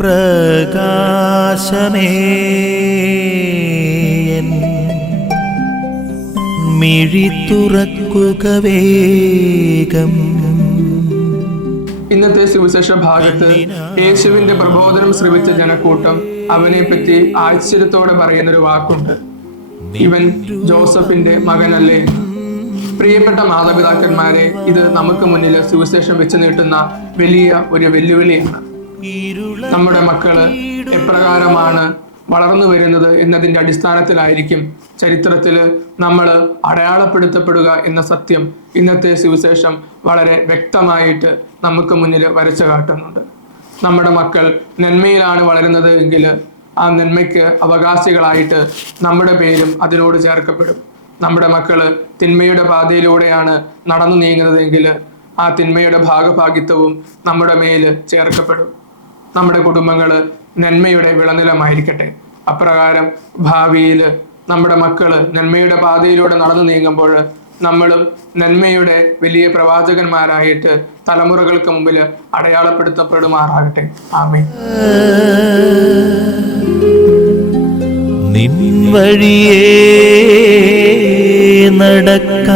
പ്രകാശമേ മിഴി തുറക്കുക വേഗം. ഇന്നത്തെ സുവിശേഷ ഭാഗത്ത് യേശുവിന്റെ പ്രബോധനം ശ്രവിച്ച ജനക്കൂട്ടം അവനെ പറ്റി ആശ്ചര്യത്തോടെ പറയുന്നൊരു വാക്കുണ്ട്, ഇവൻ ജോസഫിന്റെ മകനല്ലേ? പ്രിയപ്പെട്ട മാതാപിതാക്കന്മാരെ, ഇത് നമുക്ക് മുന്നിൽ സുവിശേഷം വെച്ച് നീട്ടുന്ന വലിയ ഒരു വെല്ലുവിളിയാണ്. നമ്മുടെ മക്കള് എപ്രകാരമാണ് വളർന്നു വരുന്നത് എന്നതിൻ്റെ അടിസ്ഥാനത്തിലായിരിക്കും ചരിത്രത്തിൽ നമ്മൾ അടയാളപ്പെടുത്തപ്പെടുക എന്ന സത്യം ഇന്നത്തെ സുവിശേഷം വളരെ വ്യക്തമായിട്ട് നമുക്ക് മുന്നിൽ വരച്ചു കാട്ടുന്നുണ്ട്. നമ്മുടെ മക്കൾ നന്മയിലാണ് വളരുന്നത് എങ്കിൽ ആ നന്മയ്ക്ക് അവകാശികളായിട്ട് നമ്മുടെ പേരും അതിനോട് ചേർക്കപ്പെടും. നമ്മുടെ മക്കള് തിന്മയുടെ പാതയിലൂടെയാണ് നടന്നു നീങ്ങുന്നതെങ്കിൽ ആ തിന്മയുടെ ഭാഗഭാഗിത്വവും നമ്മുടെ മേല് ചേർക്കപ്പെടും. നമ്മുടെ കുടുംബങ്ങള് നന്മയുടെ വിളനിലമായിരിക്കട്ടെ. അപ്രകാരം ഭാവിയിൽ നമ്മുടെ മക്കള് നന്മയുടെ പാതയിലൂടെ നടന്നു നീങ്ങുമ്പോൾ നമ്മളും നന്മയുടെ വലിയ പ്രവാചകന്മാരായിട്ട് തലമുറകൾക്ക് മുമ്പിൽ അടയാളപ്പെടുത്തപ്പെടുമാറാകട്ടെ. ആമേൻ. നിൻ വഴിയേ നടക്ക